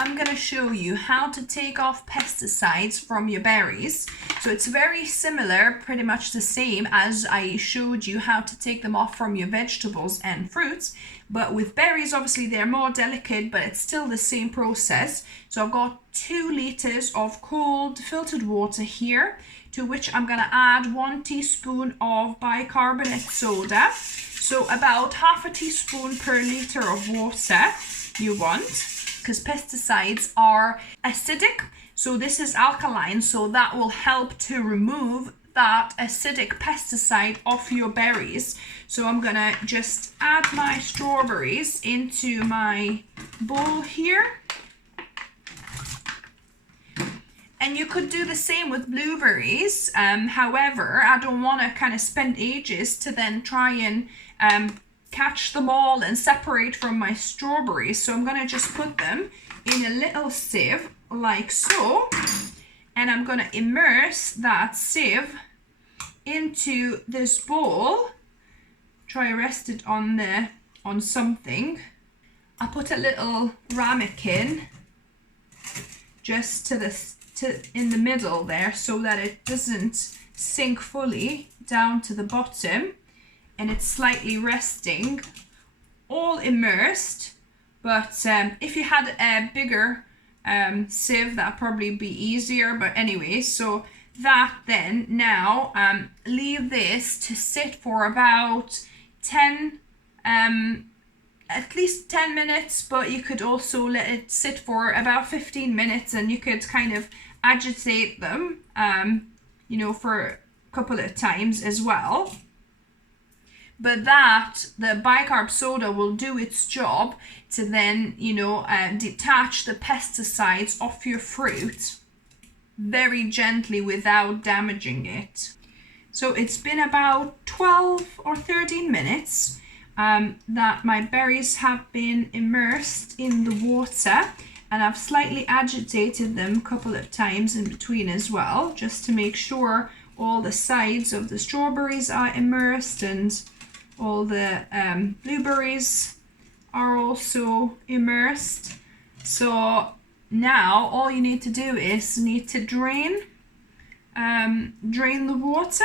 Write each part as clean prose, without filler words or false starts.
I'm going to show you how to take off pesticides from your berries. So it's very similar, pretty much the same as I showed you how to take them off from your vegetables and fruits. But with berries, obviously they're more delicate, but it's still the same process. So I've got 2 liters of cold filtered water here, to which I'm going to add 1 teaspoon of bicarbonate soda. So about half a teaspoon per litre of water you want, because pesticides are acidic. So this is alkaline, so that will help to remove that acidic pesticide off your berries. So I'm gonna just add my strawberries into my bowl here. And you could do the same with blueberries. However, I don't want to kind of spend ages to then try and catch them all and separate from my strawberries. So I'm going to just put them in a little sieve like so. And I'm going to immerse that sieve into this bowl. Try rest it on something. I put a little ramekin just in the middle there, so that it doesn't sink fully down to the bottom, and it's slightly resting, all immersed. But if you had a bigger sieve, that'd probably be easier. But anyway, so that then now leave this to sit for about 10 at least 10 minutes, but you could also let it sit for about 15 minutes, and you could kind of agitate them, for a couple of times as well. But the bicarb soda will do its job to then, detach the pesticides off your fruit very gently without damaging it. So it's been about 12 or 13 minutes that my berries have been immersed in the water, and I've slightly agitated them a couple of times in between as well, just to make sure all the sides of the strawberries are immersed and all the blueberries are also immersed. So now all you need to do is drain the water.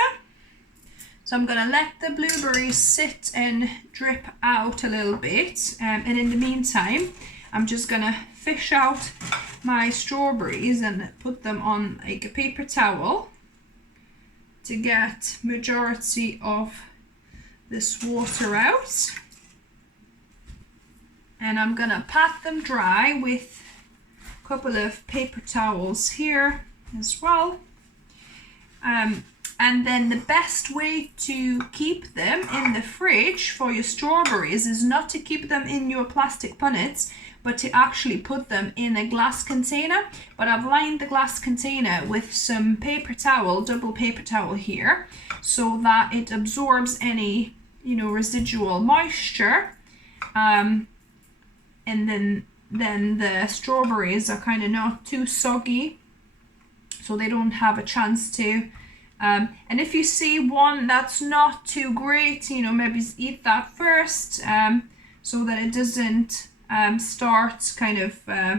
So I'm going to let the blueberries sit and drip out a little bit. And in the meantime, I'm just going to fish out my strawberries and put them on like a paper towel to get majority of this water out. And I'm going to pat them dry with a couple of paper towels here as well. And then the best way to keep them in the fridge for your strawberries is not to keep them in your plastic punnets, but to actually put them in a glass container. But I've lined the glass container with some paper towel, double paper towel here, so that it absorbs any, residual moisture. And then the strawberries are kind of not too soggy, so they don't have a chance to. And if you see one that's not too great, maybe eat that first, so that it doesn't start kind of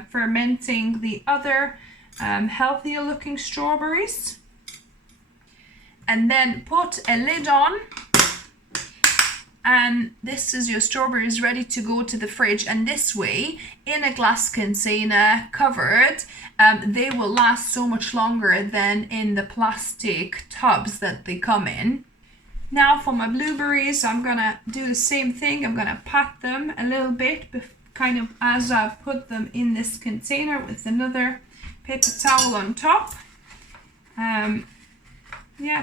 fermenting the other healthier looking strawberries. And then put a lid on, and this is your strawberries ready to go to the fridge. And this way, in a glass container covered, they will last so much longer than in the plastic tubs that they come in. Now for my blueberries, I'm gonna do the same thing. I'm gonna pat them a little bit, kind of as I put them in this container with another paper towel on top.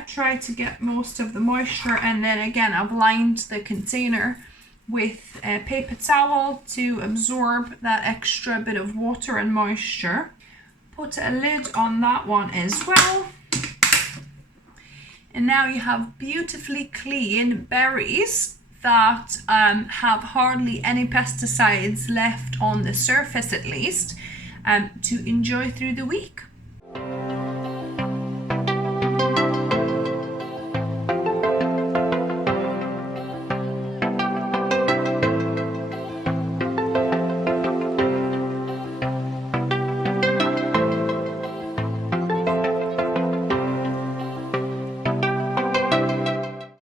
Try to get most of the moisture, and then again I've lined the container with a paper towel to absorb that extra bit of water and moisture. Put a lid on that one as well. And now you have beautifully clean berries that have hardly any pesticides left on the surface, at least, to enjoy through the week.